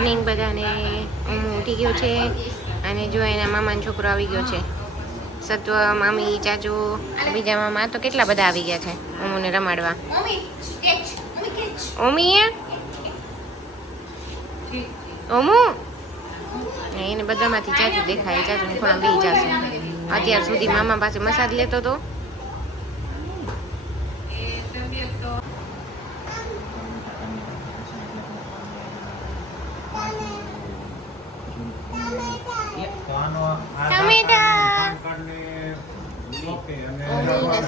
Morning બધાને. હું ઉઠી ગયો છે અને જો એના મામાનો છોકરો આવી ગયો છે. સત્વ, મામી, ચાચુ, બીજા મામા તો કેટલા બધા આવી ગયા છે અમુને રમાડવા. ઓમી ઓમુ એને બધામાંથી ચાચુ દેખાય. ચાચુને ખૂણા બેસી જશે. અત્યાર સુધી મામા પાસે મસાજ લેતો હતો.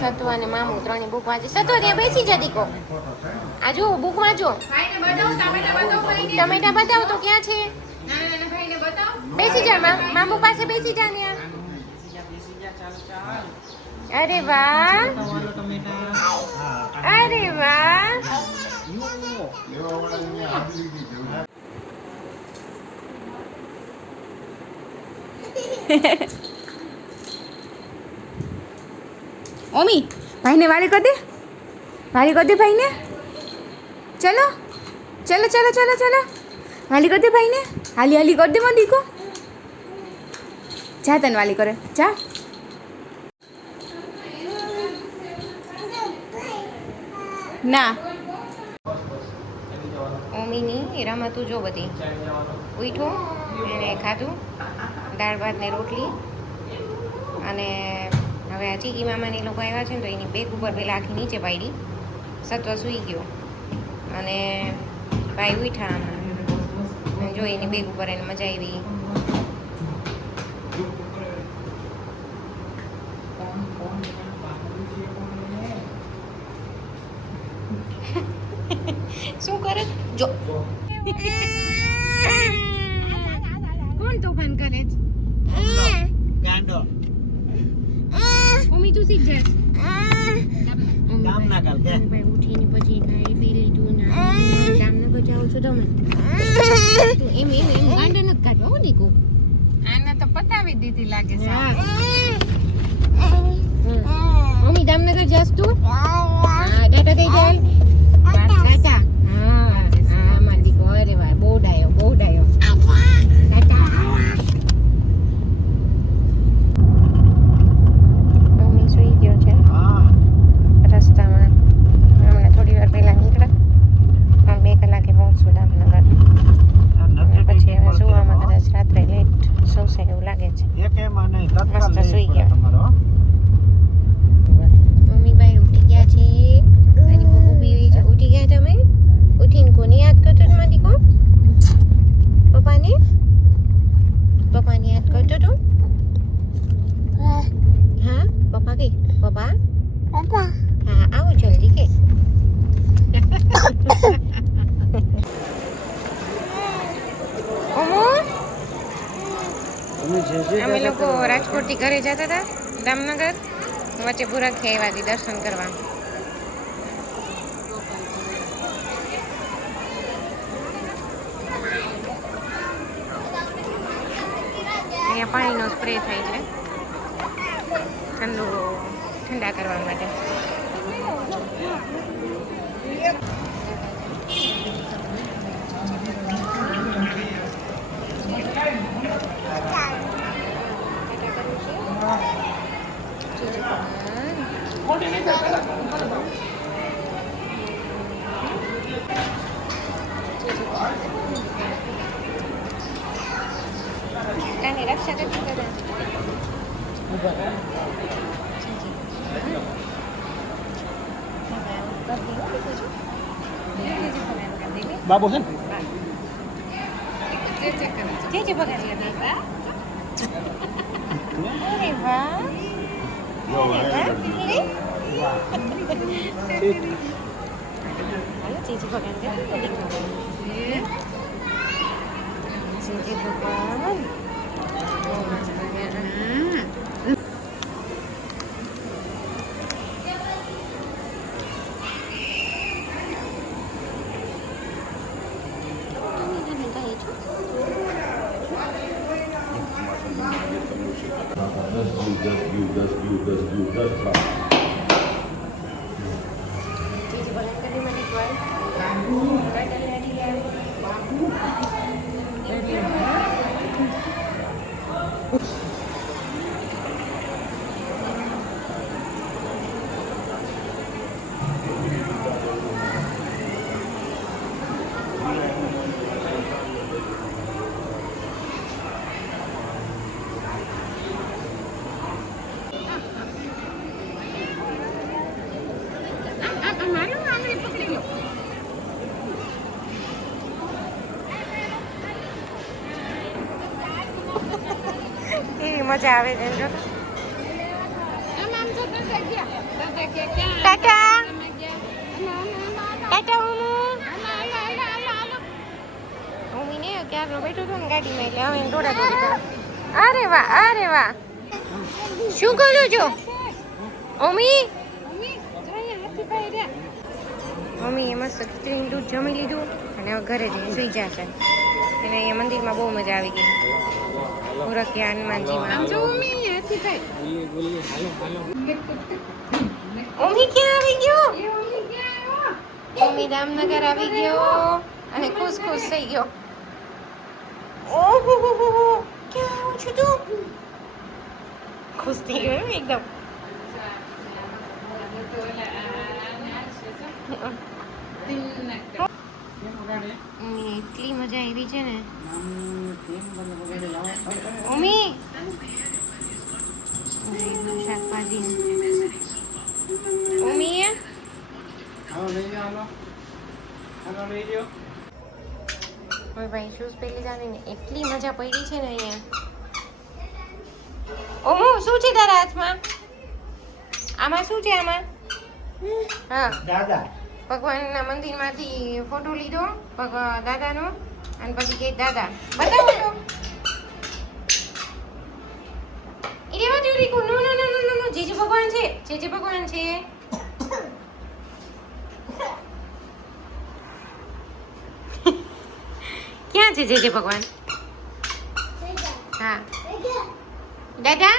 સતુ અને મામુ ત્રણેય બુક વાંચે. સતુ ત્યાં બેસી જા દીકો. આ જો બુક વાંચો. ટમેટા બતાવો તો ક્યાં છે? બેસી જા મામુ પાસે બેસી જા ને. અરે વાહ, અરે વાહ. ઓમી ભાઈને વાલી કરી દે, વાલી કરી દે ભાઈને. ચલો ચલો ચલો ચલો ચલો વાલી કરી દે ભાઈને. હાલી હાલી કરી દે માં દીકો. જા તને વાલી કરે જા. ના ઓમીની રમતું જો બધી. ઉઠો એને ખાધું દાળ ભાત ને રોટલી. અને હવે આ ચીકી મામાની લોકો આવ્યા છે ને તો એની બેગ ઉપર પેલા આખી નીચે પાડી. સત્વ સૂઈ ગયો અને ભાઈ ઉઠા આમાં જો એની બેગ ઉપર એને મજા આવી. શું કરે જો. કોણ તોફાન કરે છે? ગાંડો મમ્મી તું શીખ જાસ. કામ ના કર કે ભાઈ ઉઠીને પછી ખાઈ પી લીધું ના કામ ન બજાવ છો તમે. તું એમ એમ એમ ગાંડા નથી કાઢવા હો નીકુ. આને તો પતાવી દીધી લાગે છે. મમ્મી જામનગર જાસ તું? હા ટાટા થઈ જાય. ટાટા. હા હા મારી દીકો. અરે વાહ બહુ ડાયો બહુ ડાયો. ટાટા. મમ્મી સુઈ ગયો છે રસ્તામાં. હમણાં થોડી વાર પહેલા નીકળ્યા. 2 કલાકે પહોંચશું દામનગર. પછી હવે સુવામાં કદાચ રાત્રે લેટ સોશે એવું લાગે છે. મસ્ત સુઈ ગયા. મમ્મી ભાઈ ઉઠી ગયા છે. અને બહુ બીવી છે. ઉઠી ગયા તમે? ઉઠીને કોની યાદ કરતો હતો મારી કો? પપ્પાને? પપ્પાને યાદ કરતો હતો? હા પપ્પા કે પપ્પા હા આવો જલ્દી કે. અમે લોકો રાજકોટથી ઘરે જતા હતા દામનગર. વચ્ચે પુરાથી આવ્યા હતી દર્શન કરવા. અહીંયા પાણીનો સ્પ્રે થાય છે ઠંડા કરવા માટે. કાંઈ રક્ષા કરતી કરે. બાબુ છે ને જે બગાડી હતી. અરે વાહ. ચીજી ભગવાન ચીજી ભગવાન. મજા આવે છે જો ટાટા ટાટા હું ને ક્યારનો બેઠો હતો ને ગાડીમાં એટલે હવે દોડા દોડી કરે. અરે વાહ અરે વાહ શું કરું છો ઓમી મમ્મીએ મસ્ત ખીચડીનું દૂધ જમી લીધું અને હવે ઘરે જઈને સુઈ જશે. અને અહીંયા મંદિરમાં બહુ મજા આવી ગઈ. મુરખિયા હનુમાનજીમાં. ઓમી ક્યાં આવી ગયો? ઓમી દામનગર આવી ગયો અને ખુશ ખુશ થઈ ગયો. ઓહો ક્યાં આવું છું તું? ખુશ થઈ ગયો એમ એકદમ. એટલી મજા આવી છે ને મમ્મી શાકભાજી મમ્મી હવે ભાઈ શૂઝ પહેરી જાને ને એટલી મજા પડી છે ને અહીંયા. ઓમો શું છે તારા હાથમાં? આમાં શું છે આમાં? હા દાદા ભગવાનના મંદિરમાંથી ફોટો લીધો દાદાનો અને પછી કે દાદા બતાવો તો. એ રેવા દો રીકુ. નો નો નો નો નો જીજુ ભગવાન છે. જીજુ ભગવાન છે. ક્યાં છે જીજુ ભગવાન? હા દાદા